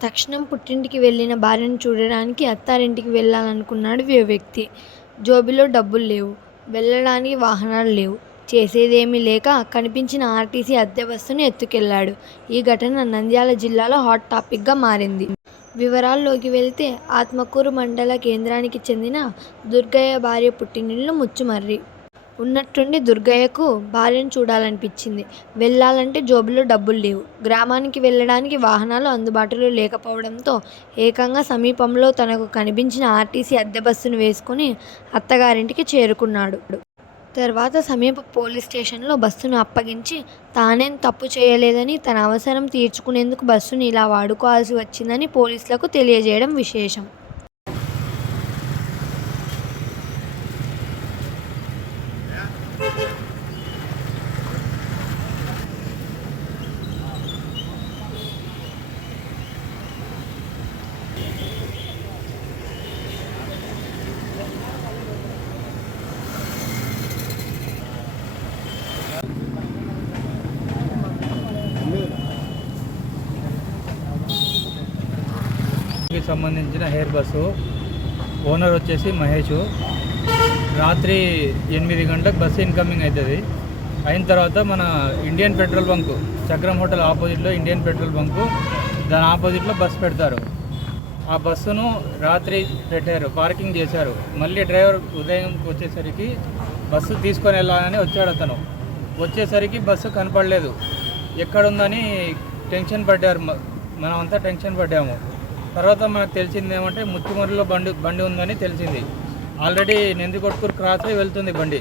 తక్షణం పుట్టింటికి వెళ్ళిన భార్యను చూడడానికి అత్తారింటికి వెళ్ళాలనుకున్నాడు ఓ వ్యక్తి. జేబులో డబ్బులు లేవు. వెళ్ళడానికి వాహనాలు లేవు. చేసేదేమీ లేక కనిపించిన ఆర్టీసీ అద్దె బస్సును ఎత్తుకెళ్ళాడు. ఈ ఘటన నంద్యాల జిల్లాలో హాట్ టాపిక్గా మారింది. వివరాల్లోకి వెళ్తే ఆత్మకూరు మండల కేంద్రానికి చెందిన దుర్గయ్య భార్య పుట్టినిల్లు ముచ్చుమర్రి. ఉన్నట్టుండి దుర్గయ్యకు భార్యను చూడాలనిపించింది. వెళ్ళాలంటే జేబులో డబ్బులు లేవు. గ్రామానికి వెళ్ళడానికి వాహనాలు అందుబాటులో లేకపోవడంతో ఏకంగా సమీపంలో తనకు కనిపించిన ఆర్టీసీ అద్దె బస్సును వేసుకుని అత్తగారింటికి చేరుకున్నాడు. తర్వాత సమీప పోలీస్ స్టేషన్లో బస్సును అప్పగించి తానేం తప్పు చేయలేదని, తన అవసరం తీర్చుకునేందుకు బస్సును ఇలా వాడుకోవాల్సి వచ్చిందని పోలీసులకు తెలియజేయడం విశేషం. సంబంధించిన హెయిర్ బస్సు ఓనర్ వచ్చేసి మహేష్ రాత్రి ఎనిమిది గంటలకు బస్సు ఇన్కమింగ్ అవుతుంది అయిన తర్వాత మన Indian petrol bunk Chakram hotel ఆపోజిట్లో ఇండియన్ పెట్రోల్ బంకు దాని ఆపోజిట్లో బస్సు పెడతారు. ఆ బస్సును రాత్రి పెట్టారు పార్కింగ్ చేశారు. మళ్ళీ డ్రైవర్ ఉదయం వచ్చేసరికి బస్సు తీసుకొని వెళ్ళాలని వచ్చాడు అతను. వచ్చేసరికి బస్సు కనపడలేదు. ఎక్కడుందని టెన్షన్ పడ్డారు మనమంతా టెన్షన్ పడ్డాము. తర్వాత మనకు తెలిసింది ఏమంటే ముత్తుమూరులో బండి బండి ఉందని తెలిసింది. ఆల్రెడీ నెందికొట్కూరు క్రాస్ అయి వెళ్తుంది బండి.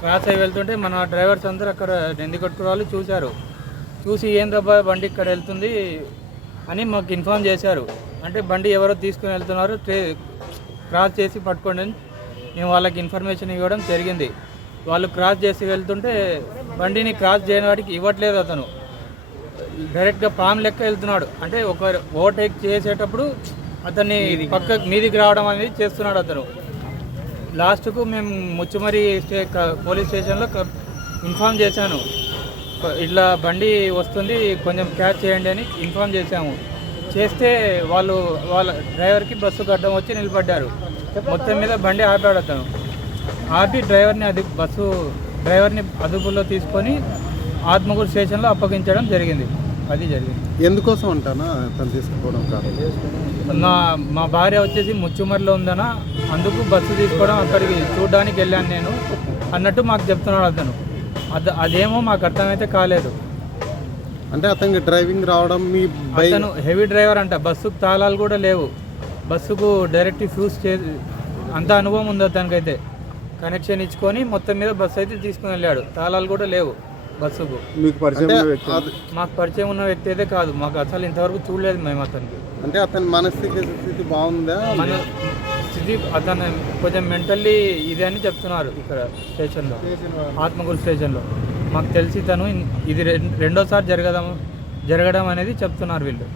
క్రాస్ అయి వెళ్తుంటే మన డ్రైవర్స్ అందరూ అక్కడ నెందికొట్కూరు వాళ్ళు చూశారు. చూసి ఏం దబ్బా బండి ఇక్కడ వెళ్తుంది అని మాకు ఇన్ఫామ్ చేశారు. అంటే బండి ఎవరో తీసుకుని వెళ్తున్నారు క్రాస్ చేసి పట్టుకోండి అని మేము వాళ్ళకి ఇన్ఫర్మేషన్ ఇవ్వడం జరిగింది. వాళ్ళు క్రాస్ చేసి వెళ్తుంటే బండిని క్రాస్ చేయని వాడికి ఇవ్వట్లేదు అతను. డైరెక్ట్గా పాము లెక్క వెళ్తున్నాడు. అంటే ఒక ఓవర్టేక్ చేసేటప్పుడు అతన్ని పక్క మీదికి రావడం అనేది చేస్తున్నాడు అతను. లాస్ట్కు మేము ముచ్చుమరి స్టే పోలీస్ స్టేషన్లో ఇన్ఫామ్ చేశాను. ఇట్లా బండి వస్తుంది కొంచెం క్యాచ్ చేయండి అని ఇన్ఫామ్ చేశాము. చేస్తే వాళ్ళు వాళ్ళ డ్రైవర్కి బస్సు గడ్డం వచ్చి నిలబడ్డారు. మొత్తం మీద బండి ఆపాడు అతను ఆపి డ్రైవర్ని అది బస్సు డ్రైవర్ని అదుపులో తీసుకొని ఆత్మకూరు స్టేషన్లో అప్పగించడం జరిగింది. అది జరిగింది. ఎందుకోసం అంటానా తను తీసుకుపోవడం కాదు నా మా భార్య వచ్చేసి ముచ్చుమరిలో ఉందన? అందుకు బస్సు తీసుకోవడం అక్కడికి చూడడానికి వెళ్ళాను నేను. అన్నట్టు మాకు చెప్తున్నాడు అతను. అద అదేమో మాకు అర్థమైతే కాలేదు. అంటే అతనికి డ్రైవింగ్ రావడం మీ అతను హెవీ డ్రైవర్ అంట. బస్సుకు తాళాలు కూడా లేవు. బస్సుకు డైరెక్ట్ ఫ్యూజ్ చే అంత అనుభవం ఉంది అతనికైతే. కనెక్షన్ ఇచ్చుకొని మొత్తం మీద బస్సు అయితే తీసుకుని వెళ్ళాడు. తాళాలు కూడా లేవు బస్సుకు. మీకు పరిచయం మాకు పరిచయం ఉన్న వ్యక్తి అయితే కాదు. మాకు అసలు ఇంతవరకు చూడలేదు మేము అతనికి. అంటే అతని మనస్థితి స్థితి బాగుందా? స్థితి అతను కొంచెం మెంటల్లీ ఇది అని చెప్తున్నారు ఇక్కడ స్టేషన్లో ఆత్మకూరు స్టేషన్లో మాకు తెలిసి తను ఇది రెండోసారి జరగడం జరగడం అనేది చెప్తున్నారు వీళ్ళు.